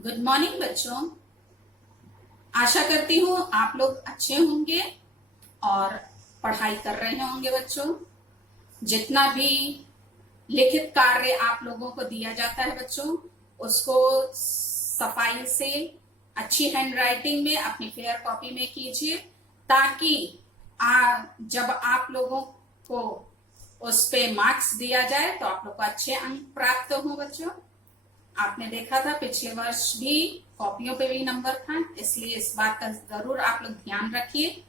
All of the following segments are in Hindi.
गुड मॉर्निंग बच्चों। आशा करती हूँ आप लोग अच्छे होंगे और पढ़ाई कर रहे होंगे। बच्चों, जितना भी लिखित कार्य आप लोगों को दिया जाता है बच्चों, उसको सफाई से अच्छी हैंडराइटिंग में अपनी फेयर कॉपी में कीजिए, ताकि जब आप लोगों को उस पे मार्क्स दिया जाए तो आप लोग को अच्छे अंक प्राप्त हो। बच्चों, आपने देखा था पिछले वर्ष भी कॉपियों पे भी नंबर था, इसलिए इस बात का जरूर आप लोग ध्यान रखिए।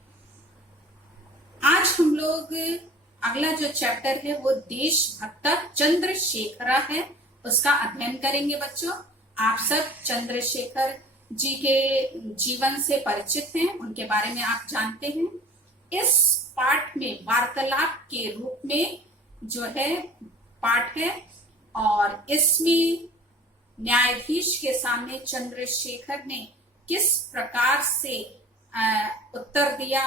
आज हम लोग अगला जो चैप्टर है वो देशभक्त चंद्रशेखर है, उसका अध्ययन करेंगे। बच्चों, आप सब चंद्रशेखर जी के जीवन से परिचित हैं, उनके बारे में आप जानते हैं। इस पाठ में वार्तालाप के रूप में जो है पाठ है, और इसमें न्यायाधीश के सामने चंद्रशेखर ने किस प्रकार से उत्तर दिया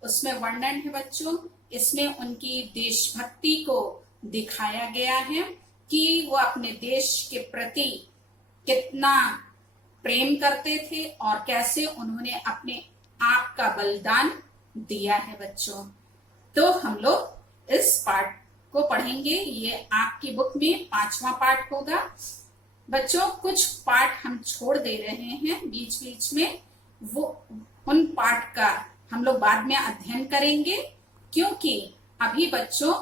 उसमें वर्णन है। बच्चों, इसमें उनकी देशभक्ति को दिखाया गया है कि वो अपने देश के प्रति कितना प्रेम करते थे और कैसे उन्होंने अपने आप का बलिदान दिया है। बच्चों, तो हम लोग इस पाठ को पढ़ेंगे। ये आपकी बुक में 5वां पाठ होगा। बच्चों, कुछ पाठ हम छोड़ दे रहे हैं बीच बीच में, वो उन पाठ का हम लोग बाद में अध्ययन करेंगे, क्योंकि अभी बच्चों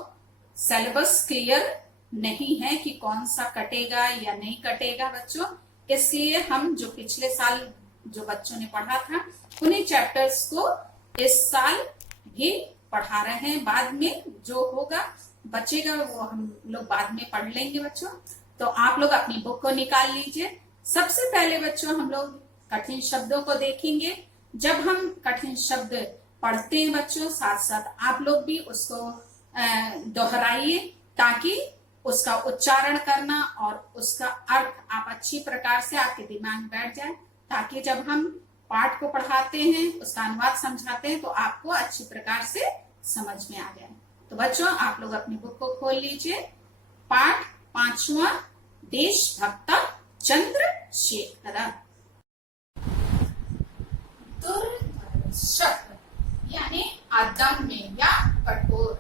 सिलेबस क्लियर नहीं है कि कौन सा कटेगा या नहीं कटेगा। बच्चों, इसलिए हम जो पिछले साल जो बच्चों ने पढ़ा था उन्हीं चैप्टर्स को इस साल भी पढ़ा रहे हैं। बाद में जो होगा बचेगा वो हम लोग बाद में पढ़ लेंगे। बच्चों, तो आप लोग अपनी बुक को निकाल लीजिए। सबसे पहले बच्चों हम लोग कठिन शब्दों को देखेंगे। जब हम कठिन शब्द पढ़ते हैं बच्चों, साथ साथ आप लोग भी उसको दोहराइए, ताकि उसका उच्चारण करना और उसका अर्थ आप अच्छी प्रकार से आपके दिमाग में बैठ जाए, ताकि जब हम पाठ को पढ़ाते हैं, उसका अनुवाद समझाते हैं, तो आपको अच्छी प्रकार से समझ में आ जाए। तो बच्चों, आप लोग अपनी बुक को खोल लीजिए। पाठ 5वां, देशभक्त चंद्रशेखर। दुर्धर्ष यानी अदम्य या कठोर,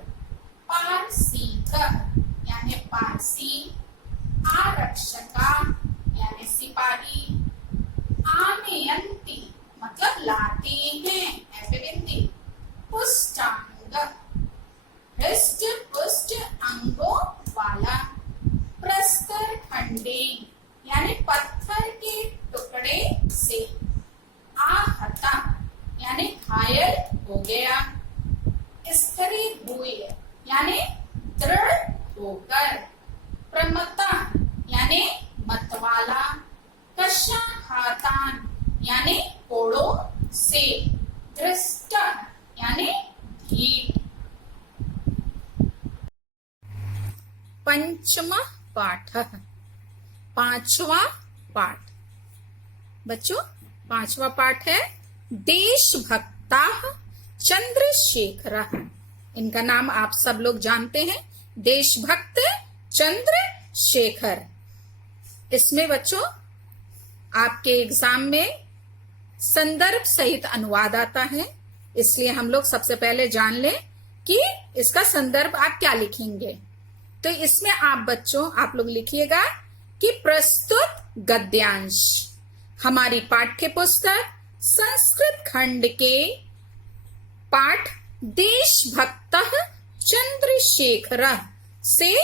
पारसिक यानी पारसी, आरक्षक यानी सिपाही, आनयंती मतलब लाते हैं, एविडेंटी, पुष्टांग हृष्ट पुष्ट अंगों वाला, प्रस्तर खंडे यानी पत्थर के टुकड़े से, आहता यानी घायल हो गया, स्थिरीभूय यानी दृढ़ होकर, प्रमत्ता यानी मतवाला, कशाघातान यानी कोड़ों से, दृष्ट यानी ढीठ। पंचमा पाठ, 5वां पाठ। बच्चों, 5वां पाठ है देशभक्ता चंद्रशेखर। इनका नाम आप सब लोग जानते हैं, देशभक्त चंद्रशेखर। इसमें बच्चों आपके एग्जाम में संदर्भ सहित अनुवाद आता है, इसलिए हम लोग सबसे पहले जान लें कि इसका संदर्भ आप क्या लिखेंगे। तो इसमें आप लोग लिखिएगा कि प्रस्तुत गद्यांश हमारी पाठ्य पुस्तक संस्कृत खंड के पाठ देशभक्त चंद्रशेखर से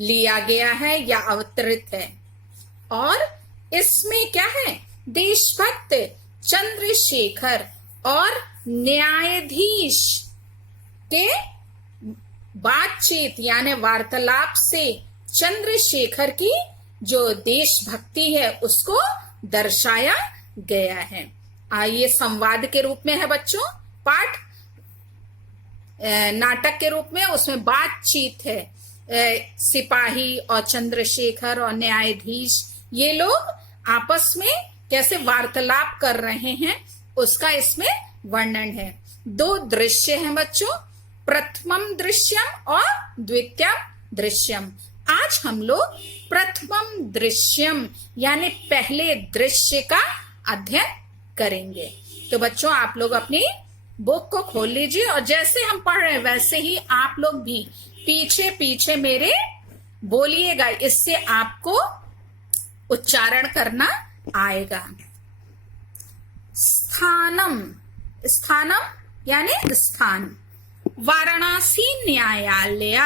लिया गया है या अवतरित है। और इसमें क्या है, देशभक्त चंद्रशेखर और न्यायाधीश के बातचीत यानी वार्तालाप से चंद्रशेखर की जो देशभक्ति है उसको दर्शाया गया है। ये संवाद के रूप में है बच्चों पाठ, नाटक के रूप में उसमें बातचीत है। सिपाही और चंद्रशेखर और न्यायाधीश ये लोग आपस में कैसे वार्तालाप कर रहे हैं उसका इसमें वर्णन है। 2 दृश्य हैं बच्चों, प्रथमम दृश्यम और द्वितीयम दृश्यम। आज हम लोग प्रथमम दृश्यम यानी पहले दृश्य का अध्ययन करेंगे। तो बच्चों आप लोग अपनी बुक को खोल लीजिए और जैसे हम पढ़ रहे हैं वैसे ही आप लोग भी पीछे पीछे मेरे बोलिएगा, इससे आपको उच्चारण करना आएगा। स्थानम, स्थानम यानी स्थान। वाराणसी न्यायालय,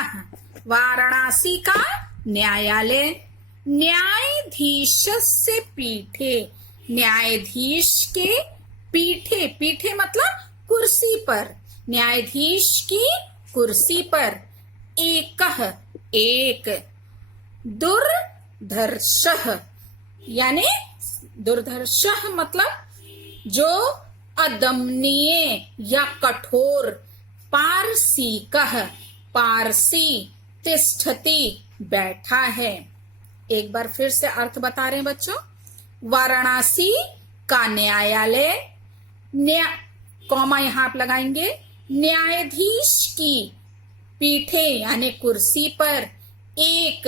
वाराणसी का न्यायालय। न्यायाधीशस्य पीठे, न्यायाधीश के पीठे, पीठे मतलब कुर्सी पर, न्यायाधीश की कुर्सी पर। एकह, एक। दुर्धर्षः यानी दुर्धर्षः मतलब जो अदमनीय या कठोर। पारसीकः, पारसी। तिष्ठति बैठा है। एक बार फिर से अर्थ बता रहे हैं बच्चों। वाराणसी का न्यायालय, कॉमा यहां आप लगाएंगे, न्यायाधीश की पीठे यानी कुर्सी पर। एक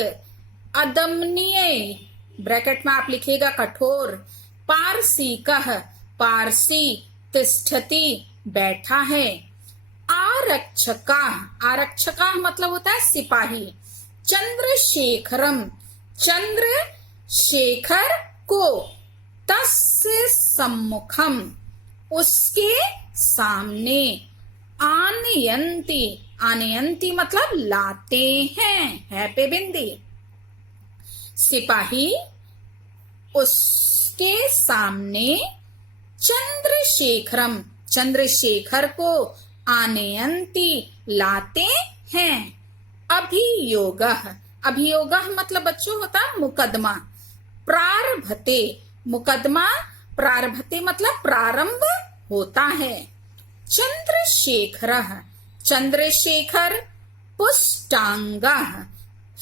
अदमनीय, ब्रैकेट में आप लिखिएगा कठोर। पारसीकः, पारसी। तिष्ठति बैठा है। आरक्षका, आरक्षका मतलब होता है सिपाही। चंद्रशेखरम, चंद्रशेखर को। तस्य सम्मुखम, उसके सामने। आनयंती, आनयंती मतलब लाते हैं, है पे बिंदी। सिपाही उसके सामने। चंद्रशेखरम, चंद्रशेखर को। आनयंती लाते हैं। अभियोगः, अभियोगः मतलब बच्चों होता है मुकदमा। प्रारभते, मुकदमा प्रारभते मतलब प्रारंभ होता है। चंद्रशेखरः, चंद्रशेखर। पुष्टांगः,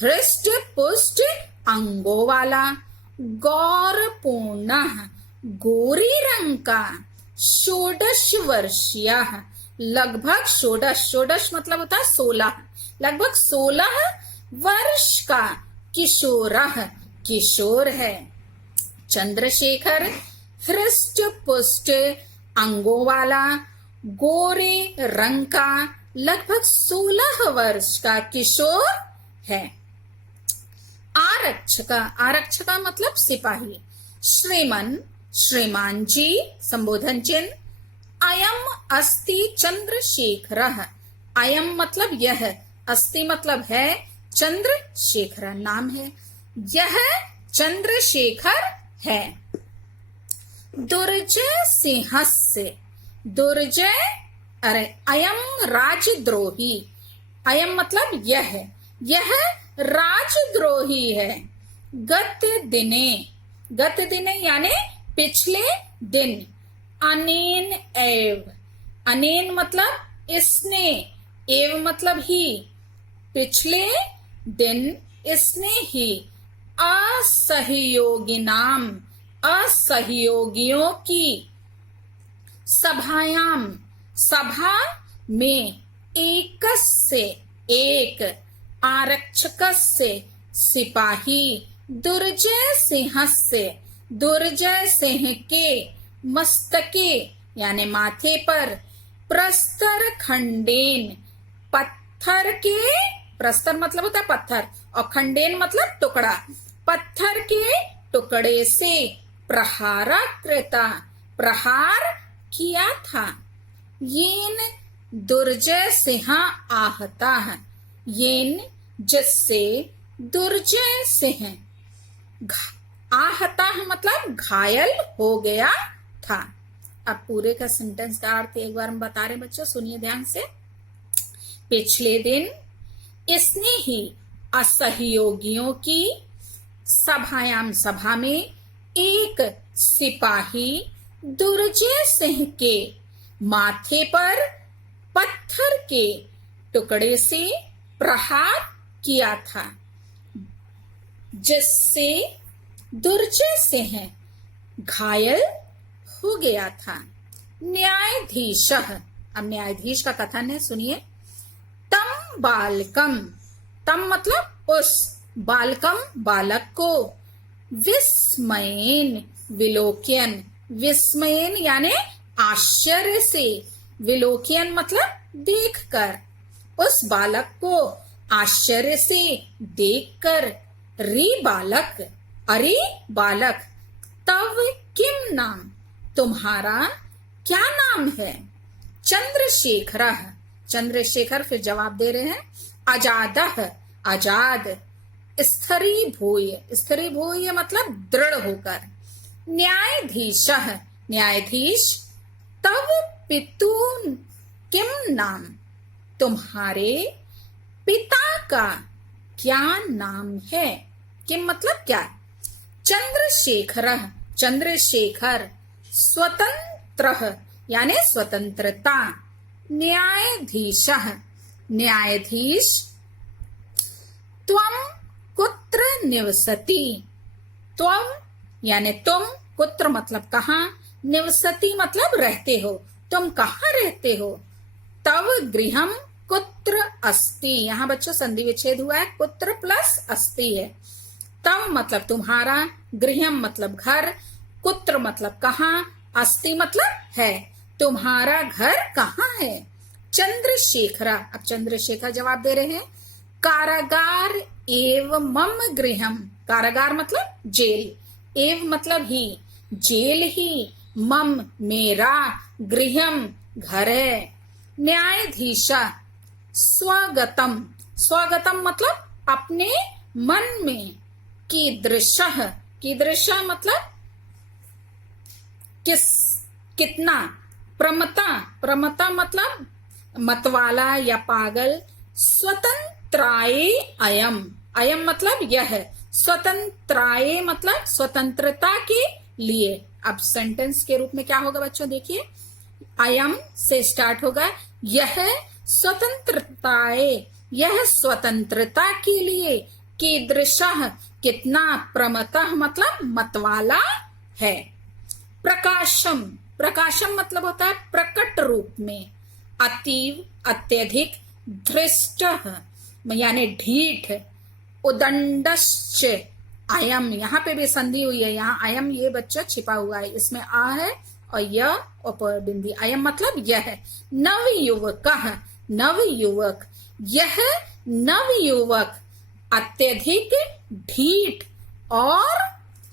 हृष्ट पुष्ट अंगों वाला। गौरपूर्णः, गोरी रंग का। षोडश वर्षीय, लगभग षोडश, षोडश मतलब होता है 16, लगभग 16 वर्ष का। किशोरः, किशोर है। चंद्रशेखर हृष्ट पुष्ट अंगों वाला, गोरे रंग का, लगभग 16 वर्ष का किशोर है। आरक्षका, आरक्षका मतलब सिपाही। श्रीमन, श्रीमान जी, संबोधन चिन्ह। अयम अस्ति चंद्रशेखरः, अयम मतलब यह, अस्ति मतलब है, चंद्रशेखर नाम है, यह चंद्रशेखर है। दुर्जय सिंहस्य, दुर्जय, अरे अयम राजद्रोही, अयम मतलब यह राजद्रोही है। गत दिने, गत दिने यानी पिछले दिन। अनेन एव, अनेन मतलब इसने, एव मतलब ही, पिछले दिन इसने ही। असहयोगिनाम, असहयोगियों की। सभायाम, सभा में। एकस्य, एक। आरक्षकस्य, सिपाही। दुर्जय सिंहस्य, दुर्जय सिंह के। मस्तके यानी माथे पर। प्रस्तर खंडेन, पत्थर के, प्रस्तर मतलब होता है पत्थर और खंडेन मतलब टुकड़ा, पत्थर के टुकड़े से। प्रहारा कृता, प्रहार किया था। येन दुर्जय सिंह आहता है, येन जिससे, दुर्जय सिंह आहता है मतलब घायल हो गया था। अब पूरे का सेंटेंस का अर्थ एक बार हम बता रहे बच्चों, सुनिए ध्यान से। पिछले दिन इसने ही असहयोगियों की। सभायाम, सभा में। एक सिपाही दुर्जय सिंह के माथे पर पत्थर के टुकड़े से प्रहार किया था, जिससे दुर्जय सिंह घायल हो गया था। न्यायाधीशः, अब न्यायाधीश का कथन है, सुनिए। तम बालकम, तम मतलब उस, बालकम बालक को। विस्मयेन विलोक्यन, विस्मयेन यानी आश्चर्य से, विलोक्यन मतलब देखकर, उस बालक को आश्चर्य से देखकर। री बालक, अरे बालक, तव किम नाम, तुम्हारा क्या नाम है। चंद्रशेखर, चंद्रशेखर फिर जवाब दे रहे हैं। अजादह, आजाद। स्थिरीभूय, स्थिरीभूय मतलब दृढ़ होकर। न्यायाधीशः, न्यायाधीश। तव पितून किम नाम, तुम्हारे पिता का क्या नाम है। किम मतलब क्या। चंद्रशेखर, चंद्रशेखर। स्वतंत्र यानी स्वतंत्रता। न्यायाधीशः, न्यायाधीश। त्वं कुत्र निवसति, त्वं यानी तुम, कुत्र मतलब कहाँ, निवसति मतलब रहते हो, तुम कहाँ रहते हो। तव गृहम कुत्र अस्ति, यहाँ बच्चों संधि विच्छेद हुआ है, कुत्र प्लस अस्ति है। तव मतलब तुम्हारा, गृहम मतलब घर, कुत्र मतलब कहाँ, अस्ति मतलब है, तुम्हारा घर कहाँ है। चंद्रशेखर, अब चंद्रशेखर जवाब दे रहे हैं। कारागार एव मम गृहम, कारागार मतलब जेल, एव मतलब ही, जेल ही, मम मेरा, गृहम घर है। न्यायाधीशा। स्वगतम, स्वगतम मतलब अपने मन में। कीदृशः, कीदृशः मतलब किस, कितना। प्रमता, प्रमता मतलब मतवाला या पागल। स्वतंत्राय अयम, अयम मतलब यह, स्वतंत्राय मतलब स्वतंत्रता के लिए। अब सेंटेंस के रूप में क्या होगा बच्चों देखिए, अयम से स्टार्ट होगा, यह स्वतंत्रताए, यह स्वतंत्रता के लिए। कीदृशः कितना, प्रमतः मतलब मतवाला है। प्रकाशम, प्रकाशम मतलब होता है प्रकट रूप में। अतीव अत्यधिक। धृष्ट यानी ढीठ। उदंडश्च, अयम यहाँ पे भी संधि हुई है, यहाँ अयम ये बच्चा छिपा हुआ है, इसमें आ है और यह ऊपर बिंदी। अयम मतलब यह। नवयुवक, नवयुवक। यह नवयुवक अत्यधिक ढीठ और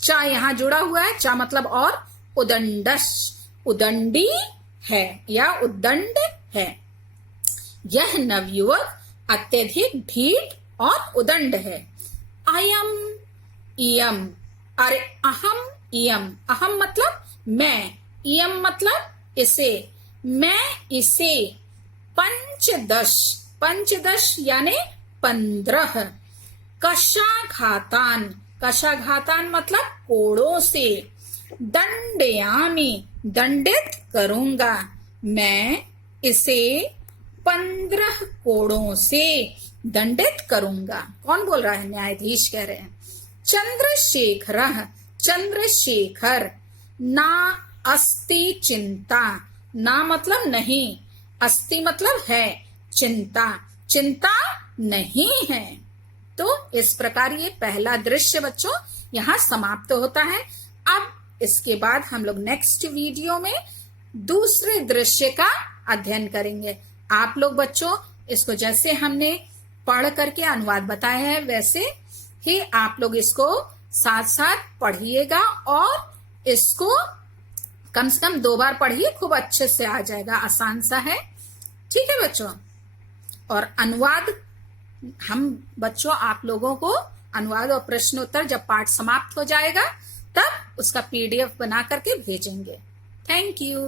चा यहाँ जुड़ा हुआ है, चा मतलब और, उदंडश उदंडी है या उदंड है। यह नवयुवक अत्यधिक ढीठ और उदंड है। अयम इयम, अरे अहम इयम, अहम मतलब मैं, इयम मतलब इसे, मैं इसे। पंचदश, पंचदश यानी 15। कशाघातान, कशाघातान मतलब कोड़ों से। दंडयामी, दंडित करूंगा, मैं इसे 15 कोड़ों से दंडित करूंगा। कौन बोल रहा है, न्यायाधीश कह रहे हैं। चंद्रशेखर, चंद्रशेखर। ना अस्ति चिंता, ना मतलब नहीं, अस्ति मतलब है, चिंता, चिंता नहीं है। तो इस प्रकार ये पहला दृश्य बच्चों यहाँ समाप्त होता है। अब इसके बाद हम लोग नेक्स्ट वीडियो में दूसरे दृश्य का अध्ययन करेंगे। आप लोग बच्चों इसको जैसे हमने पढ़ करके अनुवाद बताया है वैसे ही आप लोग इसको साथ साथ पढ़िएगा और इसको कम से कम 2 बार पढ़िए, खूब अच्छे से आ जाएगा, आसान सा है। ठीक है बच्चों। और अनुवाद हम बच्चों आप लोगों को अनुवाद और प्रश्नोत्तर जब पाठ समाप्त हो जाएगा तब उसका PDF बना करके भेजेंगे। Thank you.